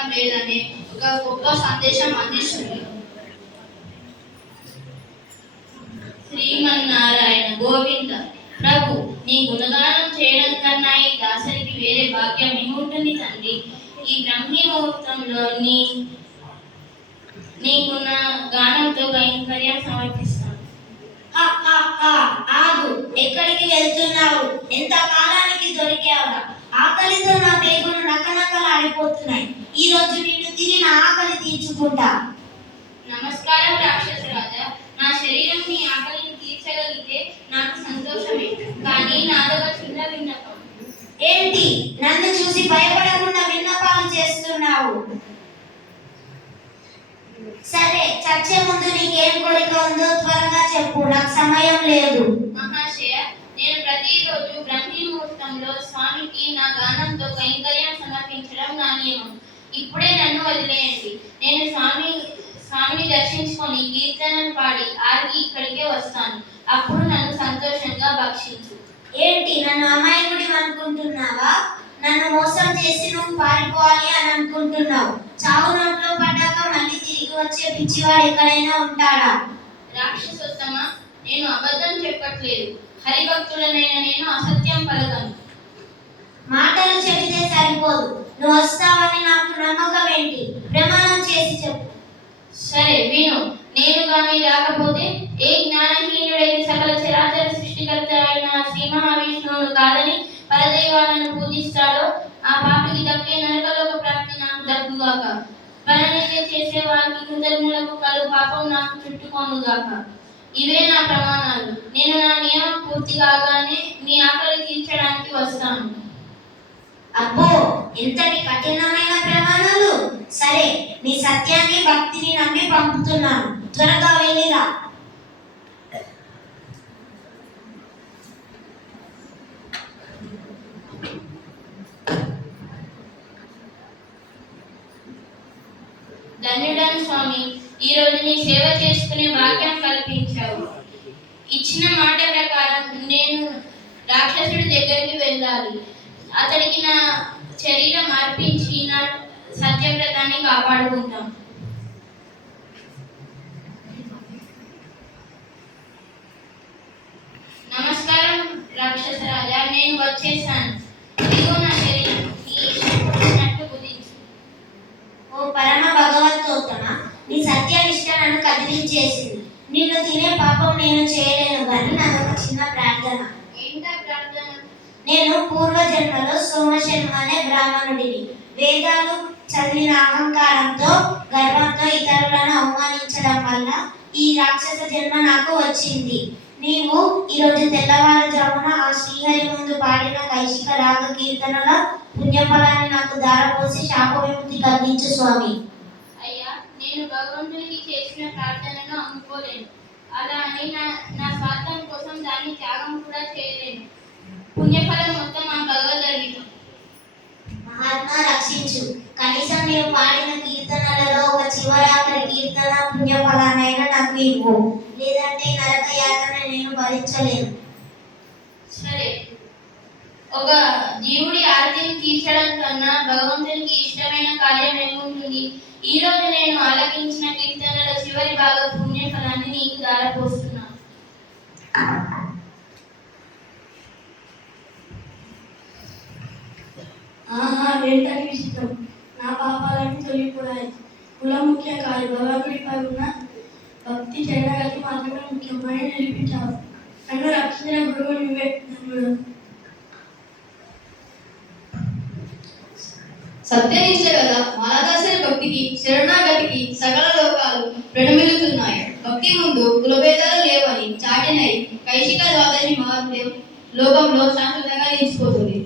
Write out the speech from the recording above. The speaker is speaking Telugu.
అవసరం లేదనే ఒక గొప్ప సందేశం అందిస్తుంది. శ్రీమన్నారాయణ గోవింద. ప్రభు, నీ గుణగానం చేయడం కన్నా ఈ దాసరికి వేరే భాగ్యం ఏముంటుంది తండ్రి. ఈ బ్రహ్మీ ముహూర్తంలో నీ గుణ గానంతో కైంకర్యం సమర్పిస్తాను. ఆగు, ఎక్కడికి వెళ్తున్నావు? ఎంత కాలానికి దొరికావురా? ఆకలితో నా పేగులు నకనకలాడిపోతున్నాయి. ఈ రోజు నిన్ను తిని నా ఆకలి తీర్చుకుంటా. నమస్కారం రాక్షస రాజా. నా శరీరం నీ ఆకలిని తీర్చగలిగితే నాకు సంతోషమే. కానీ నాదొక చిన్న విన్నపం. ఏంటి? నన్ను చూసి భయపడకుండా విన్నపాలు చేస్తున్నావు? సరే, చచ్చే ముందు నీకేం కోరిక ఉందో త్వరగా చెప్పు, నాకు సమయం లేదు. మహాశయ, నేను ప్రతిరోజు బ్రహ్మీ ముహూర్తంలో స్వామికి నా గానంతో కైంకర్యం సమర్పించడం నా నియమం. ఇప్పుడే నన్ను వదిలేయండి. నేను స్వామిని దర్శించుకొని కీర్తనలు పాడి ఆగి ఇక్కడికే వస్తాను. అప్పుడు నన్ను సంతోషంగా భక్షించు. ఏంటి, నన్ను అమాయకుడి అనుకుంటున్నావా? నన్ను మోసం చేసి నువ్వు పారిపోవాలి అని అనుకుంటున్నావు. చావు నోట్లో పడ్డాక మళ్ళీ తిరిగి వచ్చే పిచ్చివాడు ఎక్కడైనా ఉంటాడా? రాక్షసోత్తమ, నేను అబద్ధం చెప్పట్లేదు. హరిభక్తుడనైన నేను అసత్యం పలకను. మాటలు చెబితే సరిపోదు, నువ్వు వస్తావని నాకు నమ్మకం ఏంటి? ప్రమాణం చేసి చెప్పు. సరే విను. నేను గాని రాకపోతే ఏ జ్ఞానహీనుడైన సకల చరాచర సృష్టికర్త అయిన శ్రీ మహావిష్ణువును కాదని పరదైవాలను పూజిస్తాడో ఆ పాపికి దక్కే నరకలోక ప్రాప్తి నాకు దక్కుగాక. పరనిత్య చేసే వారికి కృతజ్ఞులకు కలు పాపం నాకు చుట్టుకోనుగాక. ఇవే నా ప్రమాణాలు. నేను నా నియమం పూర్తి కాగానే నీ ఆకలి తీర్చడానికి వస్తాను. అబ్బో, ఎంతటి కఠినమైన ప్రమాణాలు! సరే, నీ సత్యాన్ని భక్తిని నమ్మి పంపుతున్నాను. త్వరగా వెళ్ళిరా. ధన్యుడను స్వామి, ఈ రోజు నీ సేవ చేసుకునే భాగ్యం కల్పించావు. ఇచ్చిన మాట ప్రకారం నేను రాక్షసుడి దగ్గరికి వెళ్ళాలి. అతడికి నా శరీరం అర్పించి నా సత్యవ్రతాన్ని కాపాడుకుంటాం. నమస్కారం రాక్షస రాజా, నేను వచ్చేసాను. ఇదిగో నా శరీరం, నీ ఇష్టం వచ్చినట్టు బుద్ధించు. ఓ పరమ భగవత్తోత్తమ, నీ సత్యనిష్ట నన్ను కదిలించేసింది. నిన్ను తినే పాపం నేను చేయలేను, కానీ నాదొక చిన్న ప్రార్థన. ఏంటా ప్రార్థన? నేను పూర్వజన్మలో సోమశర్మ అనే బ్రాహ్మణుడిని. వేదాలు చదివిన అహంకారంతో, గర్వంతో ఇతరులను అవమానించడం వల్ల ఈ రాక్షస జన్మ నాకు వచ్చింది. నీవు ఈరోజు తెల్లవారుజామున ఆ శ్రీహరి ముందు పాడిన కైశిక రాగ కీర్తనల పుణ్యఫలాన్ని నాకు దారపోసి శాప విముక్తి కలిగించు స్వామి. అయ్యా, నేను భగవంతునికి చేసిన ప్రార్థనను అమ్ముకోలేను. అలా అని నా స్వార్థం కోసం దాన్ని త్యాగం కూడా చేయలేను. పుణ్యఫలం మొత్తం ఆ భగవద్గీతం. మహాత్మా, రక్షించు. కనీసం నీవు పాడిన కీర్తనలలో ఒక చివరాఖరి కీర్తన పుణ్యఫలానైనా నాకు ఇవ్వు, లేదంటే నరక యాతన నేను భరించలేను. సరే, ఒక జీవుడి ఆర్తిని తీర్చడం కన్నా భగవంతునికి ఇష్టమైన కార్యం ఏముంటుంది? ఈ రోజు నేను ఆలకించిన కీర్తనల చివరి భాగ పుణ్యఫలాన్ని నీకు దారపోస్తున్నాను. ఆహా, ఏంటని విచిత్రం! నా పాపాలన్నీ తొలగిపోయాయి. కులం ముఖ్యం కాదు, భగవంతుడిపై ఉన్న భక్తి శరణగతి మాత్రమే ముఖ్యమని నిరూపించావు. నన్ను రక్షించిన గురువు నువ్వే. ధన్యుడు. సత్యనిష్ట గల మానదాసరి భక్తికి శరణాగతికి సకల లోకాలు ప్రణమిలుతున్నాయి. భక్తి ముందు కులభేదాలు లేవని చాటినై కైశిక ద్వాదశి మహాత్మ్యం లోకంలో శాశ్వతంగా నిలిచిపోతుంది.